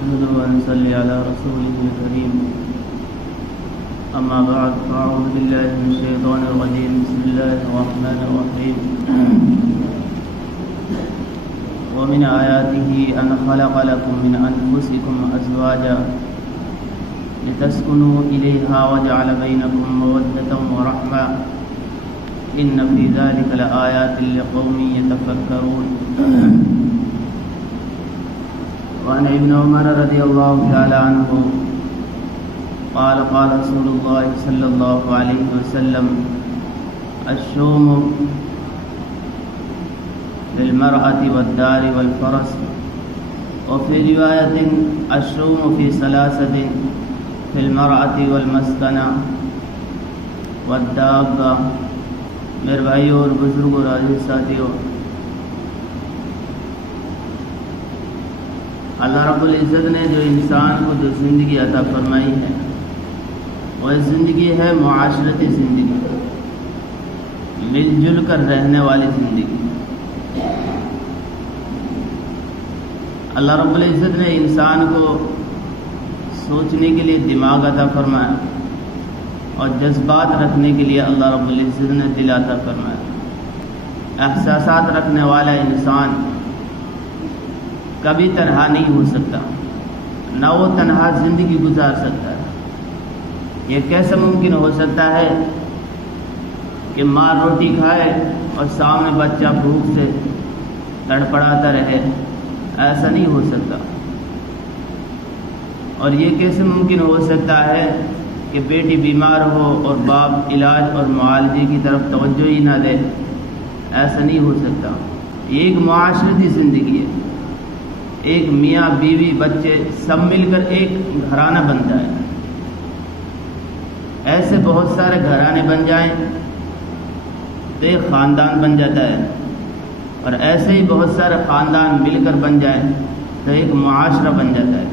نحمده ونصلي على رسوله الكريم أما بعد فأعوذ بالله من الشيطان الرجيم بسم الله الرحمن الرحيم ومن آياته أن خلق لكم من أنفسكم أزواجا لتسكنوا إليها وجعل بينكم مودة ورحمة إن في ذلك لآيات لقوم يتفكرون وعن ابن عمر رضي الله تعالى عنه قال قال رسول الله صلى الله عليه وسلم الشوم في المرأة والدار والفرس وفي رواية الشوم في ثلاثة في المرأة والمسكنة والدابة. میرے بھائیوں اور بزرگوں اور عزیز ساتھیوں، اللہ رب العزت نے جو انسان کو جو زندگی عطا فرمائی ہے وہ زندگی ہے معاشرتی زندگی، مل جل کر رہنے والی زندگی۔ اللہ رب العزت نے انسان کو سوچنے کے لیے دماغ عطا فرمایا اور جذبات رکھنے کے لیے اللہ رب العزت نے دل عطا فرمایا۔ احساسات رکھنے والا انسان کبھی تنہا نہیں ہو سکتا، نہ وہ تنہا زندگی گزار سکتا ہے۔ یہ کیسے ممکن ہو سکتا ہے کہ ماں روٹی کھائے اور سامنے بچہ بھوک سے تڑپڑاتا رہے؟ ایسا نہیں ہو سکتا۔ اور یہ کیسے ممکن ہو سکتا ہے کہ بیٹی بیمار ہو اور باپ علاج اور معالجے کی طرف توجہ ہی نہ دے؟ ایسا نہیں ہو سکتا۔ یہ ایک معاشرتی زندگی ہے، ایک میاں بیوی بچے سب مل کر ایک گھرانہ بنتا ہے۔ ایسے بہت سارے گھرانے بن جائیں تو ایک خاندان بن جاتا ہے، اور ایسے ہی بہت سارے خاندان مل کر بن جائیں تو ایک معاشرہ بن جاتا ہے۔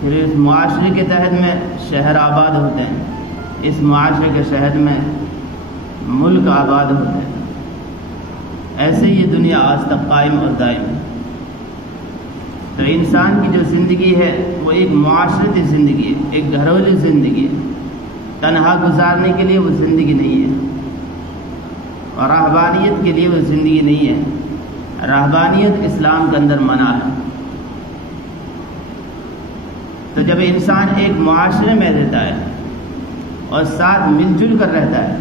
پھر اس معاشرے کے تحت میں شہر آباد ہوتے ہیں، اس معاشرے کے شہر میں ملک آباد ہوتے ہیں۔ ایسے ہی یہ دنیا آج تک قائم اور دائم ہے۔ تو انسان کی جو زندگی ہے وہ ایک معاشرتی زندگی ہے، ایک گھریلو زندگی ہے۔ تنہا گزارنے کے لیے وہ زندگی نہیں ہے، اور رہبانیت کے لیے وہ زندگی نہیں ہے۔ رہبانیت اسلام کے اندر منع ہے۔ تو جب انسان ایک معاشرے میں رہتا ہے اور ساتھ مل جل کر رہتا ہے،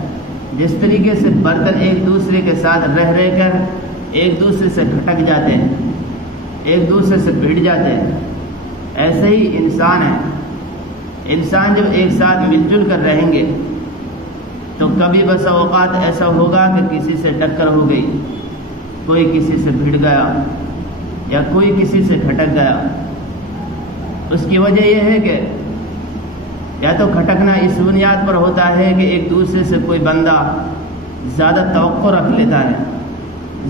جس طریقے سے برتن ایک دوسرے کے ساتھ رہ کر ایک دوسرے سے کھٹک جاتے ہیں، ایک دوسرے سے بھڑ جاتے ہیں، ایسے ہی انسان ہے۔ انسان جب ایک ساتھ مل جل کر رہیں گے تو کبھی بسا اوقات ایسا ہوگا کہ کسی سے ٹکر ہو گئی، کوئی کسی سے بھڑ گیا یا کوئی کسی سے کھٹک گیا۔ اس کی وجہ یہ ہے کہ یا تو کھٹکنا اس بنیاد پر ہوتا ہے کہ ایک دوسرے سے کوئی بندہ زیادہ توقع رکھ لیتا ہے،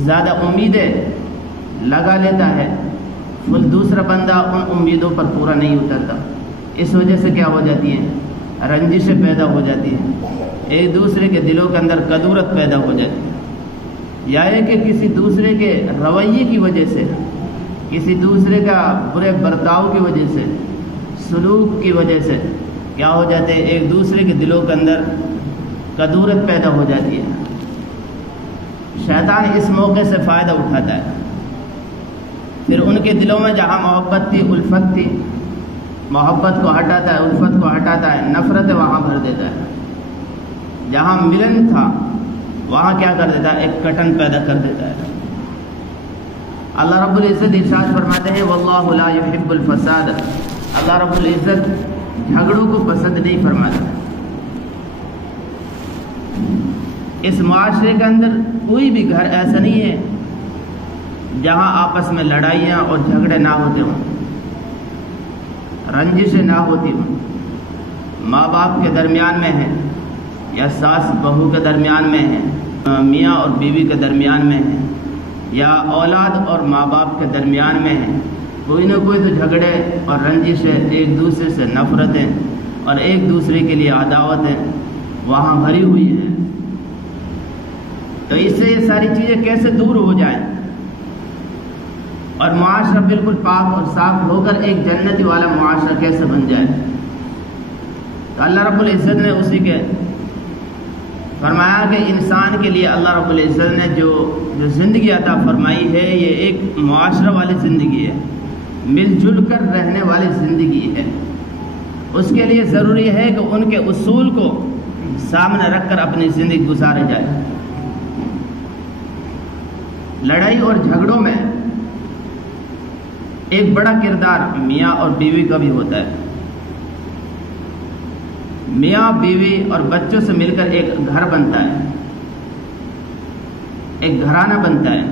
زیادہ امیدیں لگا لیتا ہے، پھر دوسرا بندہ ان امیدوں پر پورا نہیں اترتا۔ اس وجہ سے کیا ہو جاتی ہیں؟ رنجشیں پیدا ہو جاتی ہیں، ایک دوسرے کے دلوں کے اندر کدورت پیدا ہو جاتی ہے، یا یہ کہ کسی دوسرے کے رویے کی وجہ سے، کسی دوسرے کا برے برتاؤ کی وجہ سے، سلوک کی وجہ سے کیا ہو جاتے ہیں؟ ایک دوسرے کے دلوں کے اندر کدورت پیدا ہو جاتی ہے۔ شیطان اس موقع سے فائدہ اٹھاتا ہے، پھر ان کے دلوں میں جہاں محبت تھی، الفت تھی، محبت کو ہٹاتا ہے، الفت کو ہٹاتا ہے، نفرت وہاں بھر دیتا ہے۔ جہاں ملن تھا وہاں کیا کر دیتا ہے؟ ایک کٹن پیدا کر دیتا ہے۔ اللہ رب العزت ارشاد فرماتے ہیں واللہ لا يحب الفساد، اللہ رب العزت جھگڑوں کو پسند نہیں فرماتا۔ اس معاشرے کے اندر کوئی بھی گھر ایسا نہیں ہے جہاں آپس میں لڑائیاں اور جھگڑے نہ ہوتے ہوں، رنجشیں نہ ہوتی ہوں۔ ماں باپ کے درمیان میں ہے، یا ساس بہو کے درمیان میں ہے، میاں اور بیوی کے درمیان میں ہے، یا اولاد اور ماں باپ کے درمیان میں ہے، کوئی نہ کوئی تو جھگڑے اور رنجشیں، ایک دوسرے سے نفرتیں اور ایک دوسرے کے لیے عداوتیں وہاں بھری ہوئی ہیں۔ تو اس سے یہ ساری چیزیں کیسے دور ہو جائیں؟ اور معاشرہ بالکل پاک اور صاف ہو کر ایک جنتی والا معاشرہ کیسے بن جائے؟ تو اللہ رب العزت نے اسی کے فرمایا کہ انسان کے لیے اللہ رب العزت نے جو زندگی عطا فرمائی ہے یہ ایک معاشرہ والی زندگی ہے، مل جل کر رہنے والی زندگی ہے۔ اس کے لیے ضروری ہے کہ ان کے اصول کو سامنے رکھ کر اپنی زندگی گزارے جائے۔ لڑائی اور جھگڑوں میں ایک بڑا کردار میاں اور بیوی کا بھی ہوتا ہے۔ میاں بیوی اور بچوں سے مل کر ایک گھر بنتا ہے، ایک گھرانہ بنتا ہے۔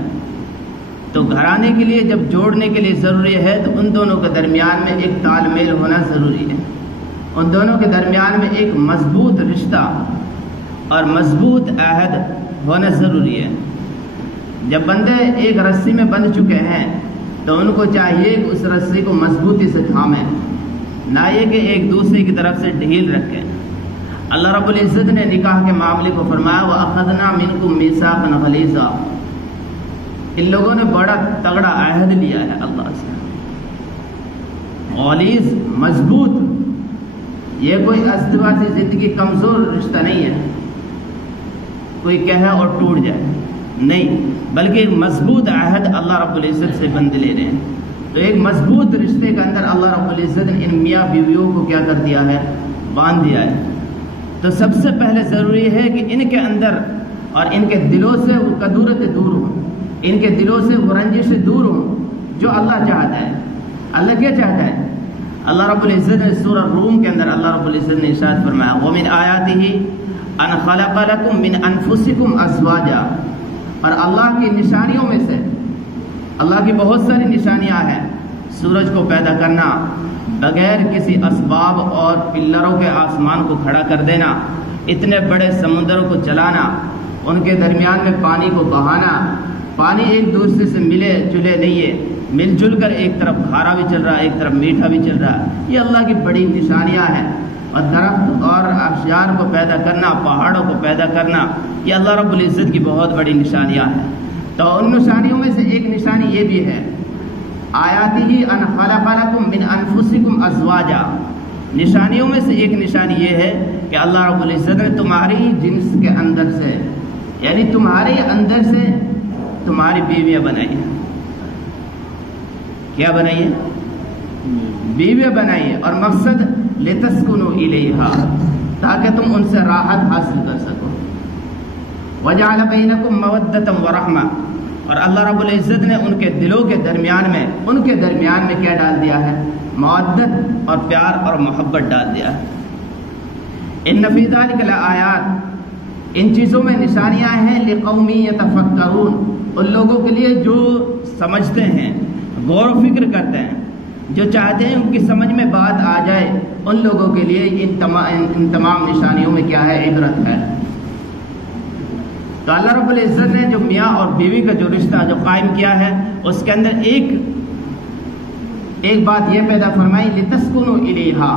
تو گھرانے کے لیے جب جوڑنے کے لیے ضروری ہے تو ان دونوں کے درمیان میں ایک تال میل ہونا ضروری ہے، ان دونوں کے درمیان میں ایک مضبوط رشتہ اور مضبوط عہد ہونا ضروری ہے۔ جب بندے ایک رسی میں بندھ چکے ہیں تو ان کو چاہیے کہ اس رسی کو مضبوطی سے تھامیں، نہ یہ کہ ایک دوسرے کی طرف سے ڈھیل رکھیں۔ اللہ رب العزت نے نکاح کے معاملے کو فرمایا وَأَخَذْنَا مِنْكُمْ مِيثَاقًا غَلِيظًا، ان لوگوں نے بڑا تگڑا عہد لیا ہے اللہ سے، غلیظ، مضبوط۔ یہ کوئی ازدواجی زندگی کمزور رشتہ نہیں ہے، کوئی کہے اور ٹوٹ جائے، نہیں، بلکہ ایک مضبوط عہد اللہ رب العزت سے بند لے رہے ہیں۔ تو ایک مضبوط رشتے کے اندر اللہ رب العزت نے ان میاں بیویوں کو کیا کر دیا ہے؟ باندھ دیا ہے۔ تو سب سے پہلے ضروری ہے کہ ان کے اندر اور ان کے دلوں سے وہ کدورت دور ہوں، ان کے دلوں سے وہ رنجش دور ہوں جو اللہ چاہتا ہے۔ اللہ کیا چاہتا ہے؟ اللہ رب العزت نے سورہ روم کے اندر اللہ رب العزت نے ارشاد فرمایا وَمِنْ آیَاتِهِ أَنْ خَلَقَ لَكُم مِّنْ أَنفُسِكُمْ أَزْوَاجًا، اور اللہ کی نشانیوں میں سے، اللہ کی بہت ساری نشانیاں ہیں، سورج کو پیدا کرنا، بغیر کسی اسباب اور پلروں کے آسمان کو کھڑا کر دینا، اتنے بڑے سمندروں کو چلانا، ان کے درمیان میں پانی کو بہانا، پانی ایک دوسرے سے ملے جلے نہیں ہے، مل جل کر ایک طرف کھارا بھی چل رہا ہے، ایک طرف میٹھا بھی چل رہا ہے۔ یہ اللہ کی بڑی نشانیاں ہیں۔ اور درخت اور اشجار کو پیدا کرنا، پہاڑوں کو پیدا کرنا، یہ اللہ رب العزت کی بہت بڑی نشانیاں ہیں۔ تو ان نشانیوں میں سے ایک نشانی یہ بھی ہے آیاتہ ان خلق لکم من انفسکم ازواجا، نشانیوں میں سے ایک نشانی یہ ہے کہ اللہ رب العزت نے تمہاری جنس کے اندر سے، یعنی تمہارے اندر سے تمہاری بیویاں بنائی ہیں۔ کیا بنائی ہے؟ بیویاں بنائی ہے، اور مقصد لتسکنوا الیہا، تاکہ تم ان سے راحت حاصل کر سکو۔ وجعل بینکم مودۃ ورحمہ، اور اللہ رب العزت نے ان کے دلوں کے درمیان میں کیا ڈال دیا ہے؟ مودت اور پیار اور محبت ڈال دیا ہے۔ ان فی ذلک لآیات، ان چیزوں میں نشانیاں ہیں لقوم یتفکرون، ان لوگوں کے لیے جو سمجھتے ہیں، غور و فکر کرتے ہیں، جو چاہتے ہیں ان کی سمجھ میں بات آ جائے، ان لوگوں کے لیے ان تمام نشانیوں میں کیا ہے؟ عبرت ہے۔ تو اللہ رب العزت نے جو میاں اور بیوی کا جو رشتہ جو قائم کیا ہے، اس کے اندر ایک بات یہ پیدا فرمائی لتسکنوا الیہا،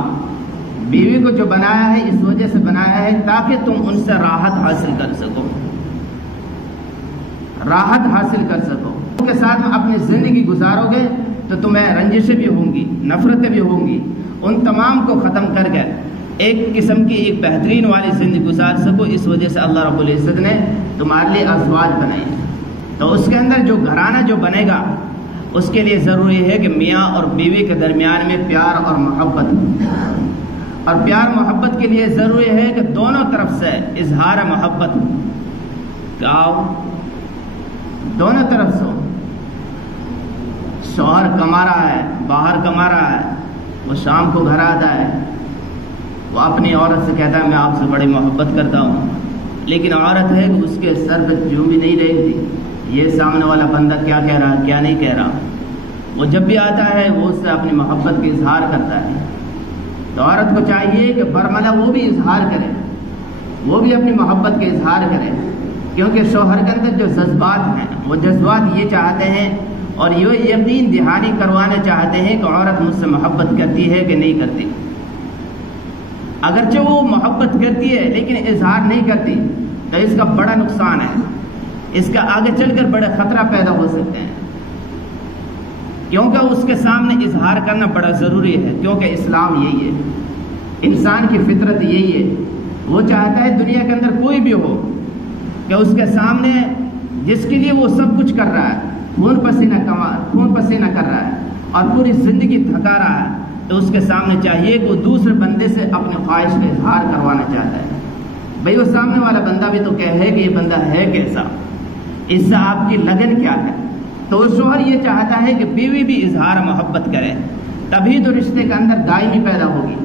بیوی کو جو بنایا ہے اس وجہ سے بنایا ہے تاکہ تم ان سے راحت حاصل کر سکو، راحت حاصل کر سکو۔ ان کے ساتھ اپنی زندگی گزارو گے تو تمہیں رنجشیں بھی ہوں گی، نفرتیں بھی ہوں گی، ان تمام کو ختم کر کے ایک قسم کی ایک بہترین والی زندگی گزار سکو۔ اس وجہ سے اللہ رب العزت نے تمہارے لیے ازواج بنائے۔ تو اس کے اندر جو گھرانہ جو بنے گا اس کے لیے ضروری ہے کہ میاں اور بیوی کے درمیان میں پیار اور محبت، اور پیار محبت کے لیے ضروری ہے کہ دونوں طرف سے اظہار محبت کیا ہو، دونوں طرف سے۔ شوہر کما رہا ہے، باہر کما رہا ہے، وہ شام کو گھر آتا ہے، وہ اپنی عورت سے کہتا ہے میں آپ سے بڑی محبت کرتا ہوں، لیکن عورت ہے کہ اس کے سر پہ جو بھی نہیں رہتی یہ سامنے والا بندہ کیا کہہ رہا کیا نہیں کہہ رہا۔ وہ جب بھی آتا ہے وہ اس سے اپنی محبت کا اظہار کرتا ہے۔ تو عورت کو چاہیے کہ برملا وہ بھی اظہار کرے، وہ بھی اپنی محبت کا اظہار کرے، کیونکہ شوہر کے اندر جو جذبات ہیں وہ جذبات یہ چاہتے ہیں اور یہ یقین دہانی کروانا چاہتے ہیں کہ عورت مجھ سے محبت کرتی ہے کہ نہیں کرتی۔ اگرچہ وہ محبت کرتی ہے لیکن اظہار نہیں کرتی تو اس کا بڑا نقصان ہے، اس کا آگے چل کر بڑے خطرہ پیدا ہو سکتے ہیں۔ کیونکہ اس کے سامنے اظہار کرنا بڑا ضروری ہے، کیونکہ اسلام یہی ہے، انسان کی فطرت یہی ہے، وہ چاہتا ہے دنیا کے اندر کوئی بھی ہو کہ اس کے سامنے جس کے لیے وہ سب کچھ کر رہا ہے، خون پسینہ کر رہا ہے اور پوری زندگی تھکا رہا ہے، تو اس کے سامنے چاہیے کہ وہ دوسرے بندے سے اپنی خواہش کا اظہار کروانا چاہتا ہے۔ بھئی وہ سامنے والا بندہ بھی تو کہے کہ یہ بندہ ہے کیسا، اس سے آپ کی لگن کیا ہے۔ تو شوہر یہ چاہتا ہے کہ بیوی بھی اظہار محبت کرے، تبھی تو رشتے کے اندر دائمی پیدا ہوگی،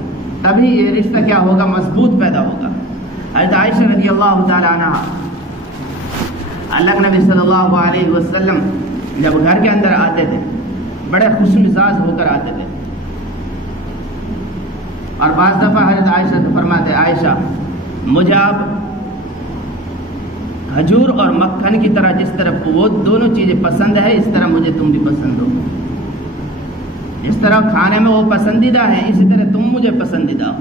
تبھی یہ رشتہ کیا ہوگا، مضبوط پیدا ہوگا۔ حضرت عائشہ رضی اللہ تعالیٰ عنہ، اللہ کے نبی صلی اللہ علیہ وسلم جب گھر کے اندر آتے تھے بڑے خوش مزاج ہو کر آتے تھے، اور بعض دفعہ حضرت عائشہ سے فرماتے، عائشہ مجھے آپ کھجور اور مکھن کی طرح، جس طرح وہ دونوں چیزیں پسند ہے اس طرح مجھے تم بھی پسند ہو، جس طرح کھانے میں وہ پسندیدہ ہے اسی طرح تم مجھے پسندیدہ ہو۔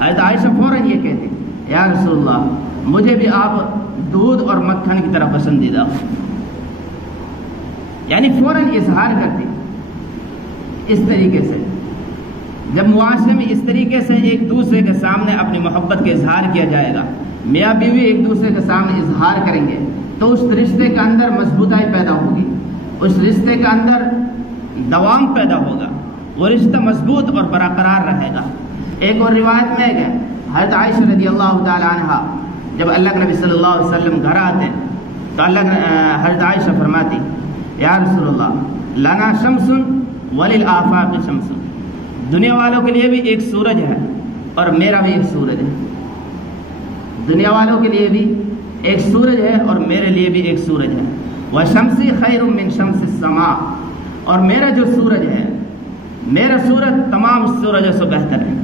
حضرت عائشہ فوراً یہ کہتے، یا رسول اللہ مجھے بھی آپ دودھ اور مکھن کی طرح پسندیدہ ہو، یعنی فوراً اظہار کرتے۔ اس طریقے سے جب معاشرے میں اس طریقے سے ایک دوسرے کے سامنے اپنی محبت کا اظہار کیا جائے گا، میاں بیوی ایک دوسرے کے سامنے اظہار کریں گے، تو اس رشتے کے اندر مضبوطی پیدا ہوگی، اس رشتے کے اندر دوام پیدا ہوگا، وہ رشتہ مضبوط اور برقرار رہے گا۔ ایک اور روایت میں ہے حضرت عائشہ رضی اللہ تعالی عنہ جب اللہ کے نبی صلی اللہ علیہ وسلم گھر آتے تو حضرت عائشہ فرماتی، یا رسول اللہ لنا شمس وللآفاق شمس، دنیا والوں کے لیے بھی ایک سورج ہے اور میرا بھی ایک سورج ہے، دنیا والوں کے لیے بھی ایک سورج ہے اور میرے لیے بھی ایک سورج ہے، وشمسی خیر من شمس السماء، اور میرا جو سورج ہے، میرا سورج تمام سورجوں سے بہتر ہے۔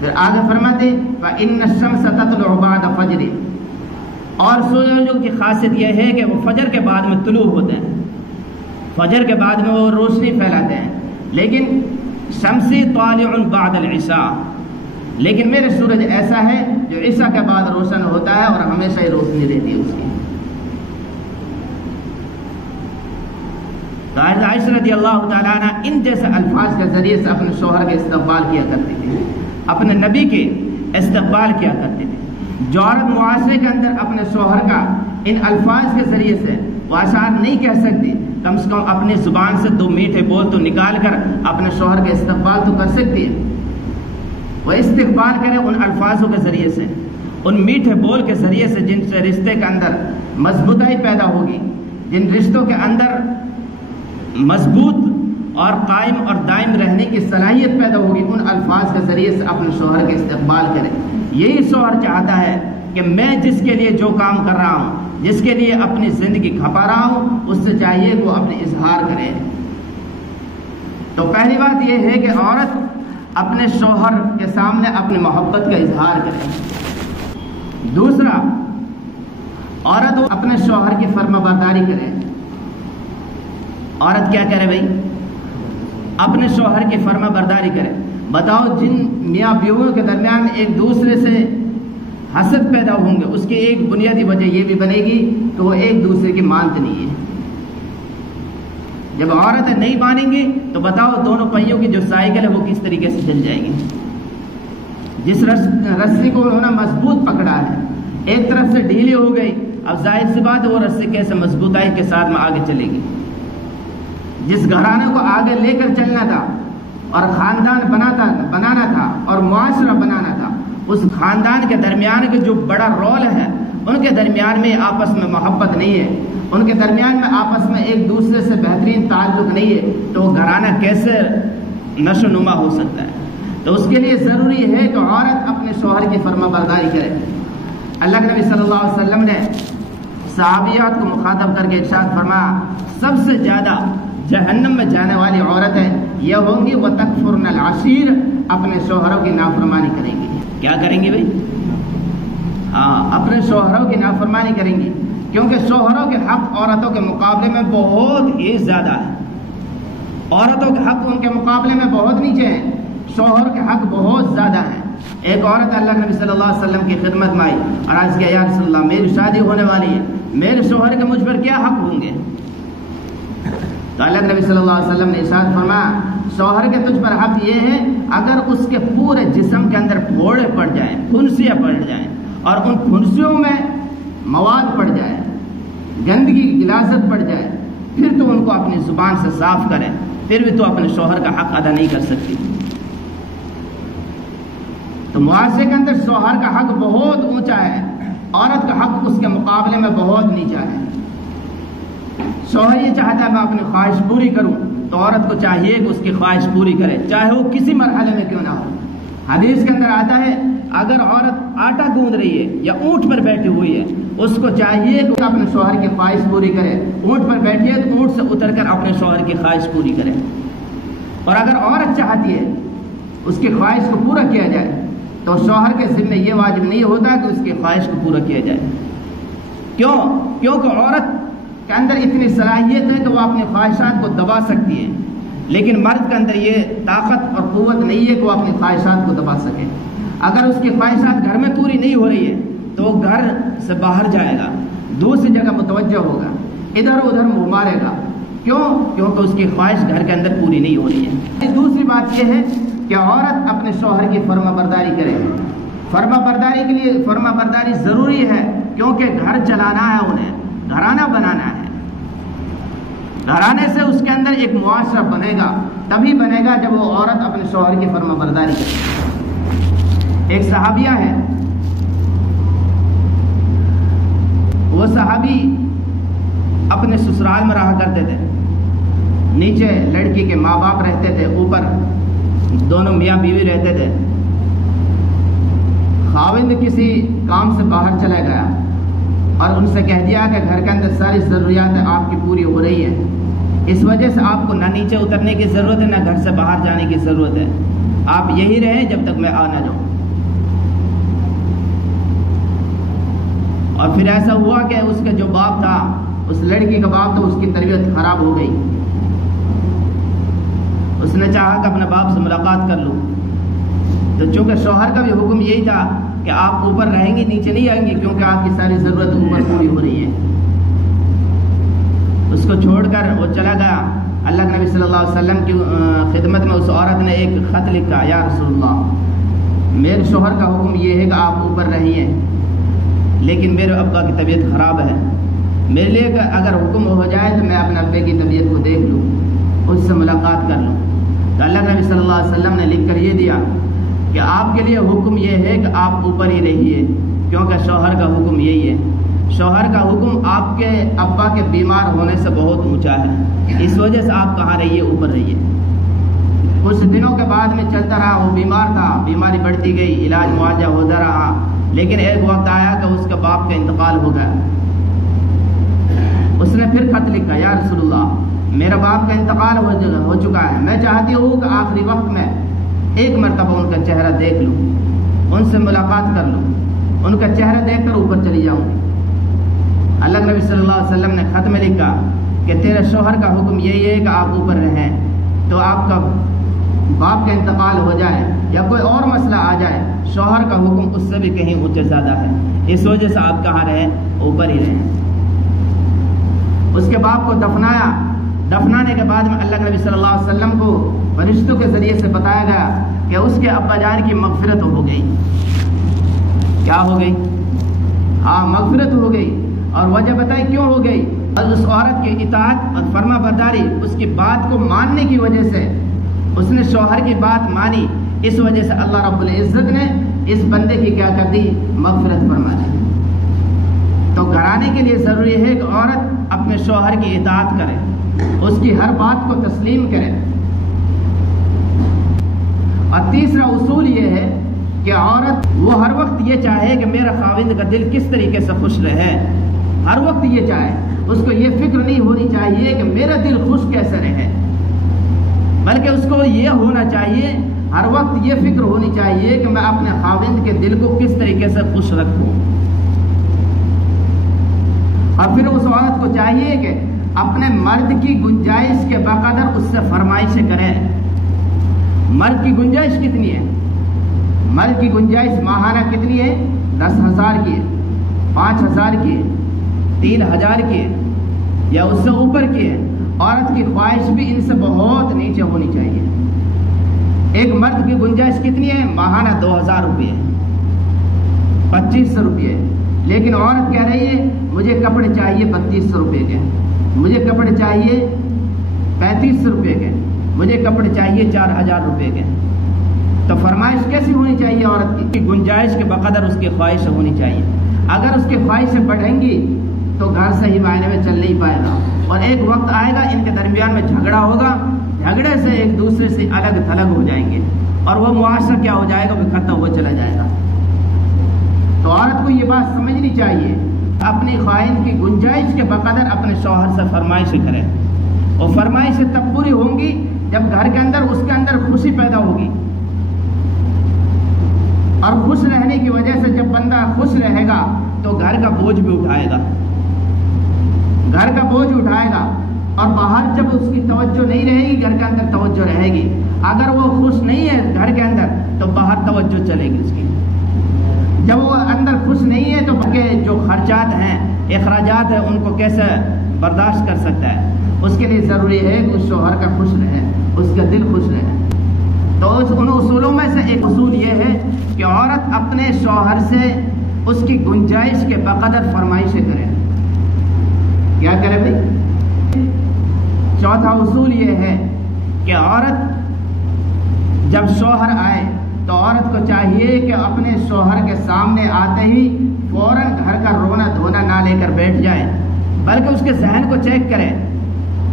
پھر آگے فرماتے فإن الشمس تطلع بعد فجر، اور سورجوں کی خاصیت یہ ہے کہ وہ فجر کے بعد میں طلوع ہوتے ہیں، فجر کے بعد میں وہ روشنی پھیلاتے ہیں، لیکن شمسی طالع بعد العشاء، لیکن میرے سورج ایسا ہے جو عشاء کے بعد روشن ہوتا ہے اور ہمیشہ ہی روشنی رہتی ہے اس کی۔ تو حضرت عائشہ رضی اللہ تعالیٰ عنہ ان جیسے الفاظ کے ذریعے سے اپنے شوہر کے استقبال کیا کرتی تھی، اپنے نبی کے استقبال کیا کرتے تھے۔ جو عورت معاشرے کے اندر اپنے شوہر کا ان الفاظ کے ذریعے سے وہ اشعار نہیں کہہ سکتی، کم سے کم اپنی زبان سے دو میٹھے بول تو نکال کر اپنے شوہر کا استقبال تو کر سکتی ہے۔ وہ استقبال کرے ان الفاظوں کے ذریعے سے، ان میٹھے بول کے ذریعے سے، جن سے رشتے کے اندر مضبوطی پیدا ہوگی، جن رشتوں کے اندر مضبوط اور قائم اور دائم رہنے کی صلاحیت پیدا ہوگی، ان الفاظ کے ذریعے سے اپنے شوہر کے استقبال کرے۔ یہی شوہر چاہتا ہے کہ میں جس کے لیے جو کام کر رہا ہوں، جس کے لیے اپنی زندگی کھپا رہا ہوں، اس سے چاہیے کہ وہ اپنے اظہار کرے۔ تو پہلی بات یہ ہے کہ عورت اپنے شوہر کے سامنے اپنی محبت کا اظہار کرے۔ دوسرا، عورت اپنے شوہر کی فرما برداری کرے۔ عورت کیا کرے بھائی؟ اپنے شوہر کی فرما برداری کرے۔ بتاؤ، جن میاں بیویوں کے درمیان میں ایک دوسرے سے حسد پیدا ہوں گے، اس کی ایک بنیادی وجہ یہ بھی بنے گی کہ وہ ایک دوسرے کی مانتے نہیں ہے۔ جب عورتیں نہیں مانیں گی تو بتاؤ دونوں پہیوں کی جو سائیکل ہے وہ کس طریقے سے چل جائے گی۔ جس رسی کو انہوں نے مضبوط پکڑا ہے، ایک طرف سے ڈھیلی ہو گئی، اب ظاہر سی بات ہے وہ رسی کیسے مضبوطائی کے ساتھ میں آگے چلے گی۔ جس گھرانے کو آگے لے کر چلنا تھا اور خاندان بنانا تھا اور معاشرہ بنانا تھا، اس خاندان کے درمیان کے جو بڑا رول ہے، ان کے درمیان میں آپس میں محبت نہیں ہے، ان کے درمیان میں آپس میں ایک دوسرے سے بہترین تعلق نہیں ہے، تو وہ گھرانہ کیسے نشو نما ہو سکتا ہے؟ تو اس کے لیے ضروری ہے کہ عورت اپنے شوہر کی فرما برداری کرے۔ اللہ کے نبی صلی اللہ علیہ وسلم نے صحابیات کو مخاطب کر کے ارشاد فرمایا، سب سے زیادہ جہنم میں جانے والی عورتیں یہ ہوں گی وَتَكْفُرْنَ الْعَشِيرَ، اپنے شوہروں کی نافرمانی کریں گی۔ کیا کریں گی بھائی؟ اپنے شوہروں کی نافرمانی کریں گی، کیونکہ شوہروں کے حق عورتوں کے مقابلے میں بہت ہی زیادہ ہے۔ عورتوں کے حق ان کے مقابلے میں بہت نیچے ہیں، شوہر کے حق بہت زیادہ ہیں۔ ایک عورت اللہ نبی صلی اللہ علیہ وسلم کی خدمت میں آئی اور عرض کیا، یا رسول اللہ میری شادی ہونے والی ہے، میرے شوہر کے مجھ پر کیا حق ہوں گے؟ تو اللہ کے نبی صلی اللہ علیہ وسلم نے ارشاد فرمایا شوہر کے تجھ پر حق یہ ہے اگر اس کے پورے جسم کے اندر پھوڑے پڑ جائیں، پھنسیاں پڑ جائیں اور ان پھنسیوں میں مواد پڑ جائے، گندگی غلاظت پڑ جائے، پھر تو ان کو اپنی زبان سے صاف کریں، پھر بھی تو اپنے شوہر کا حق ادا نہیں کر سکتی۔ تو معاشرے کے اندر شوہر کا حق بہت اونچا ہے، عورت کا حق اس کے مقابلے میں بہت نیچا ہے۔ شوہر یہ چاہتا ہے میں اپنی خواہش پوری کروں تو عورت کو چاہیے کہ اس کی خواہش پوری کرے، چاہے وہ کسی مرحلے میں کیوں نہ ہو۔ حدیث کے اندر آتا ہے اگر عورت آٹا گوندھ رہی ہے یا اونٹ پر بیٹھی ہوئی ہے، اس کو چاہیے کہ اپنے شوہر کی خواہش پوری کرے۔ اونٹ پر بیٹھی ہے تو اونٹ سے اتر کر اپنے شوہر کی خواہش پوری کرے۔ اور اگر عورت چاہتی ہے اس کی خواہش کو پورا کیا جائے تو شوہر کے ذمہ یہ واجب نہیں ہوتا کہ اس کی خواہش کو پورا کیا جائے۔ کیوں؟ کیونکہ عورت کے اندر اتنی صلاحیت ہے کہ وہ اپنی خواہشات کو دبا سکتی ہے، لیکن مرد کے اندر یہ طاقت اور قوت نہیں ہے کہ وہ اپنی خواہشات کو دبا سکے۔ اگر اس کی خواہشات گھر میں پوری نہیں ہو رہی ہے تو وہ گھر سے باہر جائے گا، دوسری جگہ متوجہ ہوگا، ادھر ادھر منہ مارے گا۔ کیوں؟ کیونکہ اس کی خواہش گھر کے اندر پوری نہیں ہو رہی ہے۔ دوسری بات یہ ہے کہ عورت اپنے شوہر کی فرما برداری کرے۔ فرما برداری کے لیے فرما برداری ضروری ہے، کیونکہ گھر چلانا ہے، انہیں گھرانہ بنانا ہے۔ گھرانے سے اس کے اندر ایک معاشرہ بنے گا، تبھی بنے گا جب وہ عورت اپنے شوہر کی فرما برداری کرے۔ ایک صحابیہ ہے، وہ صحابی اپنے سسرال میں رہا کرتے تھے، نیچے لڑکی کے ماں باپ رہتے تھے، اوپر دونوں میاں بیوی رہتے تھے۔ خاوند کسی کام سے باہر چلا گیا اور ان سے کہہ دیا کہ گھر کے اندر ساری ضروریات آپ کی پوری ہو رہی ہے، اس وجہ سے آپ کو نہ نیچے اترنے کی ضرورت ہے نہ گھر سے باہر جانے کی ضرورت ہے، آپ یہی رہیں جب تک میں آ نہ جاؤں۔ اور پھر ایسا ہوا کہ اس کا جو باپ تھا، اس لڑکی کا باپ تھا، اس کی طبیعت خراب ہو گئی۔ اس نے چاہا کہ اپنے باپ سے ملاقات کر لوں، تو چونکہ شوہر کا بھی حکم یہی تھا کہ آپ اوپر رہیں گی، نیچے نہیں آئیں گی، کیونکہ آپ کی ساری ضرورت اوپر پوری ہو رہی ہے۔ اس کو چھوڑ کر وہ چلا گیا۔ اللہ کے نبی صلی اللہ علیہ وسلم کی خدمت میں اس عورت نے ایک خط لکھا، یا رسول اللہ، میرے شوہر کا حکم یہ ہے کہ آپ اوپر رہیے، لیکن میرے ابا کی طبیعت خراب ہے، میرے لیے کہ اگر حکم ہو جائے تو میں اپنے ابے کی طبیعت کو دیکھ لوں، اس سے ملاقات کر لوں۔ تو اللہ کے نبی صلی اللہ علیہ وسلم نے لکھ کر یہ دیا کہ آپ کے لیے حکم یہ ہے کہ آپ اوپر ہی رہیے، کیونکہ شوہر کا حکم یہی ہے۔ شوہر کا حکم آپ کے ابا کے بیمار ہونے سے بہت اونچا ہے، اس وجہ سے آپ کہاں رہیے، اوپر رہیے۔ کچھ دنوں کے بعد میں چلتا رہا، وہ بیمار تھا، بیماری بڑھتی گئی، علاج معالجہ ہوتا رہا، لیکن ایک وقت آیا کہ اس کے باپ کا انتقال ہو گیا۔ اس نے پھر خط لکھا، یا رسول اللہ، میرا باپ کا انتقال ہو چکا ہے، میں چاہتی ہوں کہ آخری وقت میں ایک مرتبہ ان کا چہرہ دیکھ لوں، ان سے ملاقات کر لوں، ان کا چہرہ دیکھ کر اوپر چلی جاؤں گی۔ اللہ کے نبی صلی اللہ علیہ وسلم نے خط میں لکھا کہ تیرے شوہر کا حکم یہی ہے کہ آپ اوپر رہیں، تو آپ کا باپ کا انتقال ہو جائے یا کوئی اور مسئلہ آ جائے، شوہر کا حکم اس سے بھی کہیں اونچے زیادہ ہے، اس وجہ سے آپ کہاں رہیں، اوپر ہی رہیں۔ اس کے باپ کو دفنایا، دفنانے کے بعد میں اللہ کے نبی صلی اللہ علیہ وسلم کو فرشتوں کے ذریعے سے بتایا گیا کہ اس کے ابا جان کی مغفرت ہو گئی۔ کیا ہو گئی؟ ہاں، مغفرت ہو گئی۔ اور وجہ بتائی کیوں ہو گئی؟ اور اس عورت کی اطاعت اور فرما برداری، اس کی بات کو ماننے کی وجہ سے، اس نے شوہر کی بات مانی، اس وجہ سے اللہ رب العزت نے اس بندے کی کیا کر دی؟ مغفرت فرما دی۔ تو گھرانے کے لیے ضروری ہے کہ عورت اپنے شوہر کی اطاعت کرے، اس کی ہر بات کو تسلیم کرے۔ اور تیسرا اصول یہ ہے کہ عورت وہ ہر وقت یہ چاہے کہ میرا خاوند کا دل کس طریقے سے خوش رہے، ہر وقت یہ چاہے، اس کو یہ فکر نہیں ہونی چاہیے کہ میرا دل خوش کیسے رہے، بلکہ اس کو یہ ہونا چاہیے، ہر وقت یہ فکر ہونی چاہیے کہ میں اپنے خاوند کے دل کو کس طریقے سے خوش رکھوں۔ اور پھر اس عورت کو چاہیے کہ اپنے مرد کی گنجائش کے بقدر اس سے فرمائشیں کریں۔ مرد کی گنجائش کتنی ہے؟ مرد کی گنجائش ماہانہ کتنی ہے؟ 10,000 کی ہے، 5,000 کی ہے، 3,000 کی ہے، یا اس سے اوپر کی ہے۔ عورت کی خواہش بھی ان سے بہت نیچے ہونی چاہیے. ایک مرد کی گنجائش کتنی ہے؟ ماہانہ 2000 روپئے، 2500 روپئے. لیکن عورت کہہ رہی ہے مجھے کپڑے چاہیے 3200 روپئے کے، مجھے کپڑے چاہیے 3500 روپئے کے، مجھے کپڑے چاہیے 4000 روپئے کے. تو فرمائش کیسی ہونی چاہیے عورت کی؟ گنجائش کے بقدر اس کی خواہش ہونی چاہیے. اگر اس کی خواہشیں بڑھیں گی تو گھر صحیح معنی میں چل نہیں پائے گا، اور ایک وقت آئے گا ان کے درمیان میں جھگڑا ہوگا، جھگڑے سے ایک دوسرے سے الگ تھلگ ہو جائیں گے، اور وہ معاشرہ کیا ہو جائے گا؟ بکھرتا ہوا چلا جائے گا. تو عورت کو یہ بات سمجھنی چاہیے، اپنی خواہش کی گنجائش کے بقدر اپنے شوہر سے فرمائشیں کرے، اور فرمائشیں تب پوری ہوں گی جب گھر کے اندر اس کے اندر خوشی پیدا ہوگی. اور خوش رہنے کی وجہ سے جب بندہ خوش رہے گا تو گھر کا بوجھ بھی اٹھائے گا، گھر کا بوجھ اٹھائے گا. اور باہر جب اس کی توجہ نہیں رہے گی گھر کے اندر توجہ رہے گی. اگر وہ خوش نہیں ہے گھر کے اندر تو باہر توجہ چلے گی اس کی. جب وہ اندر خوش نہیں ہے تو جو خرچات ہیں اخراجات ہیں ان کو کیسے برداشت کر سکتا ہے؟ اس کے لیے ضروری ہے کہ اس شوہر کا خوش رہے، اس کا دل خوش رہے. تو ان اصولوں میں سے ایک اصول یہ ہے کہ عورت اپنے شوہر سے اس کی گنجائش کے بقدر فرمائشیں کرے. کیا کرے بھائی؟ چوتھا اصول یہ ہے کہ عورت جب شوہر آئے تو عورت کو چاہیے کہ اپنے شوہر کے سامنے آتے ہی فوراً گھر کا رونا دھونا نہ لے کر بیٹھ جائے، بلکہ اس کے ذہن کو چیک کرے،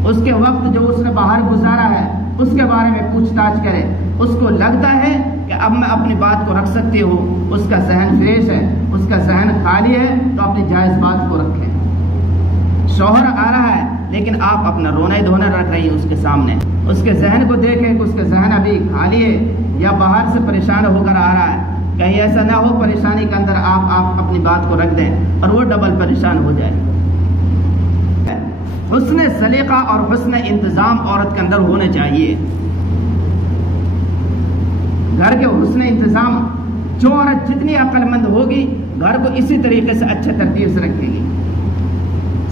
اس کے وقت جو اس نے باہر گزارا ہے اس کے بارے میں پوچھ تاچھ کرے. اس کو لگتا ہے کہ اب میں اپنی بات کو رکھ سکتی ہوں، اس کا ذہن فریش ہے، اس کا ذہن خالی ہے، تو اپنی جائز بات کو رکھیں. شوہر آ رہا ہے لیکن آپ اپنا رونا دھونا رکھ رہی ہیں اس کے سامنے، اس کے ذہن کو دیکھیں کہ اس کے ذہن ابھی خالی ہے یا باہر سے پریشان ہو کر آ رہا ہے. کہیں ایسا نہ ہو پریشانی کے اندر آپ اپنی بات کو رکھ دیں اور وہ ڈبل پریشان ہو جائے. حسن سلیقہ اور حسن انتظام عورت کے اندر ہونے چاہیے. گھر کے حسن انتظام، جو عورت جتنی عقل مند ہوگی گھر کو اسی طریقے سے اچھے ترتیب سے رکھے گی،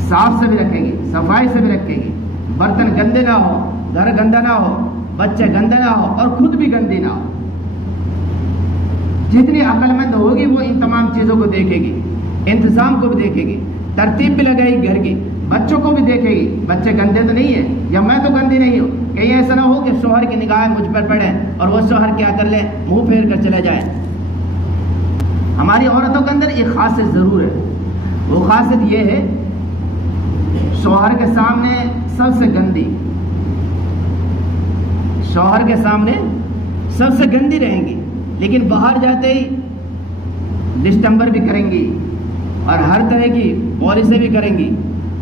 صاف سے بھی رکھے گی، صفائی سے بھی رکھے گی، برتن گندے نہ ہو، گھر گندا نہ ہو، بچے گندے نہ ہو اور خود بھی گندی نہ ہو. جتنی عقل مند ہوگی وہ ان تمام چیزوں کو دیکھے گی، انتظام کو بھی دیکھے گی، ترتیب بھی لگائے گی گھر کی، بچوں کو بھی دیکھے گی، بچے گندے تو نہیں ہیں یا میں تو گندی نہیں ہوں. کہیں ایسا نہ ہو کہ شوہر کی نگاہیں مجھ پر پڑے اور وہ شوہر کیا کر لے، منہ پھیر کر چلے جائے. ہماری عورتوں کے اندر ایک خاصیت ضرور ہے، وہ خاصیت یہ ہے شوہر کے سامنے سب سے گندی، شوہر کے سامنے سب سے گندی رہیں گی، لیکن باہر جاتے ہی ڈسٹمبر بھی کریں گی اور ہر طرح کی پالیسیں بھی کریں گی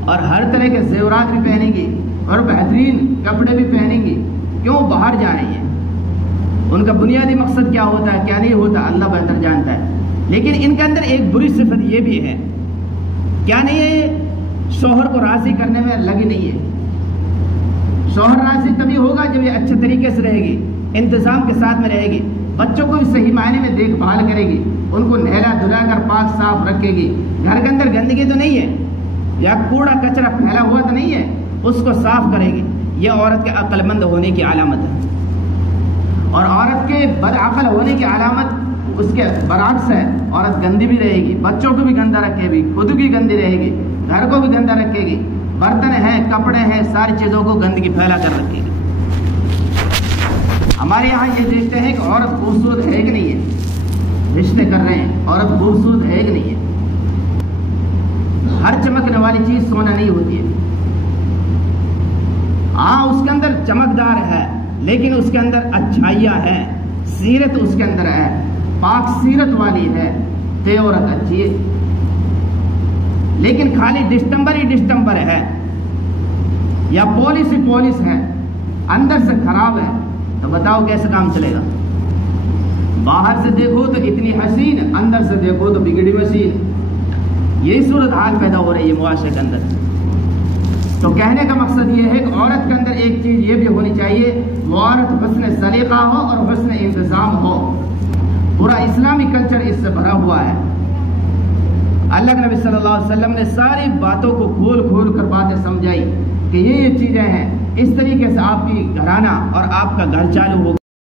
اور ہر طرح کے زیورات بھی پہنیں گی اور بہترین کپڑے بھی پہنیں گی. کیوں؟ باہر جا رہی ہیں. ان کا بنیادی مقصد کیا ہوتا ہے کیا نہیں ہوتا اللہ بہتر جانتا ہے. لیکن ان کے اندر ایک بری صفت یہ بھی ہے، کیا نہیں ہے؟ شوہر کو راضی کرنے میں لگی نہیں ہے. شوہر راضی تبھی ہوگا جب یہ اچھے طریقے سے رہے گی، انتظام کے ساتھ میں رہے گی، بچوں کو بھی صحیح معنی میں دیکھ بھال کرے گی، ان کو نہلا دھلا کر پاک صاف رکھے گی، گھر کے اندر گندگی تو نہیں ہے یا کوڑا کچرا پھیلا ہوا تو نہیں ہے، اس کو صاف کرے گی. یہ عورت کے عقل مند ہونے کی علامت ہے. اور عورت کے بدعقل ہونے کی علامت اس کے برعکس ہے، عورت گندی بھی رہے گی، بچوں کو بھی گندا رکھے گی، خود بھی گندی رہے گی، گھر کو بھی گندا رکھے گی، برتن ہیں کپڑے ہیں ساری چیزوں کو گندگی پھیلا کر رکھے گی. ہمارے یہاں یہ دیکھتے ہیں کہ عورت خوبصورت ہے کہ نہیں ہے، رشتے کر رہے ہیں عورت خوبصورت ہے کہ نہیں ہے. ہر چمکنے والی چیز سونا نہیں ہوتی ہے. ہاں اس کے اندر چمکدار ہے لیکن اس کے اندر اچھائیاں ہیں، سیرت اس کے اندر ہے، پاک سیرت والی ہے، تے عورت اچھی ہے. لیکن خالی ڈسٹمبر ہی ڈسٹمبر ہے یا پولیس ہی پولیس ہے، اندر سے خراب ہے، تو بتاؤ کیسے کام چلے گا؟ باہر سے دیکھو تو اتنی حسین، اندر سے دیکھو تو بگڑی مشین. یہی صورتحال پیدا ہو رہی ہے معاشرے کے اندر. تو کہنے کا مقصد یہ ہے کہ عورت کے اندر ایک چیز یہ بھی ہونی چاہیے، وہ عورت حسن سلیقہ ہو اور حسن انتظام ہو. پورا اسلامی کلچر اس سے بھرا ہوا ہے. اللہ کے نبی صلی اللہ علیہ وسلم نے ساری باتوں کو کھول کھول کر باتیں سمجھائی کہ یہ چیزیں ہیں، اس طریقے سے آپ کی گھرانہ اور آپ کا گھر چالو ہوگا۔